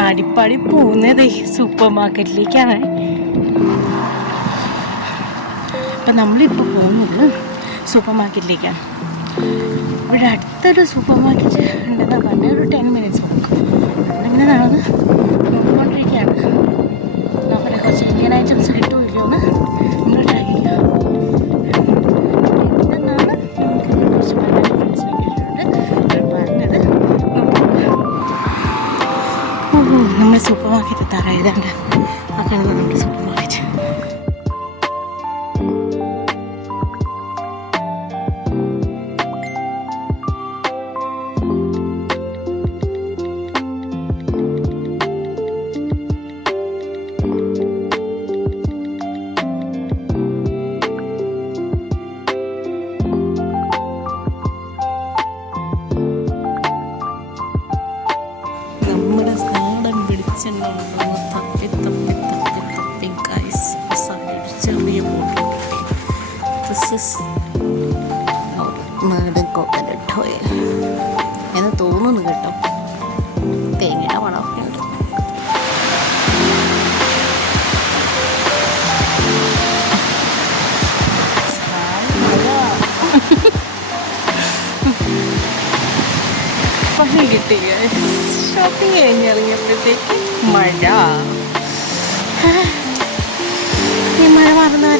ആടിപ്പാടി പോകുന്നത് സൂപ്പർ മാർക്കറ്റിലേക്കാണ്. അപ്പം നമ്മളിപ്പോൾ പോകുന്നത് സൂപ്പർ മാർക്കറ്റിലേക്കാണ്. ഇവിടെ അടുത്തൊരു സൂപ്പർ മാർക്കറ്റ് ഉണ്ടെന്ന് പറഞ്ഞ ഒരു ടെൻ മിനിറ്റ്സ് വാക്ക് അങ്ങനെ നടന്ന് ഓ നമ്മൾ സൂപ്പർ മാർക്കറ്റ് എത്താറ എഴുതാണ്ട് ആ കാണുന്നത് നമ്മുടെ സൂപ്പർ മാർക്കറ്റ് വെളിച്ചെണ്ണ തപ്പി തപ്പി തപ്പി തപ്പി ഗൈസ് അവസാനം ചെറിയ ബോട്ടിൽ ദിസ് ഇസ് നാടൻ കോക്കനട്ട് ഓയിൽ എന്ന് തോന്നുന്നു കേട്ടോ പണി കിട്ടി ഷോപ്പിംഗ് കഴിഞ്ഞ് ഇറങ്ങിയപ്പോഴത്തേക്ക് മഴ. ഈ മഴ മാറുന്നവരെ